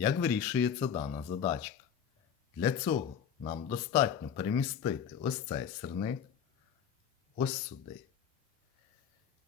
Як вирішується дана задачка? Для цього нам достатньо перемістити ось цей сирник ось сюди.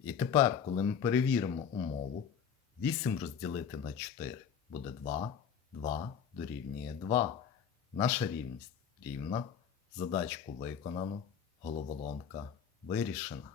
І тепер, коли ми перевіримо умову, 8 розділити на 4 буде 2, 2 дорівнює 2. Наша рівність рівна. Задачку виконано, головоломка вирішена.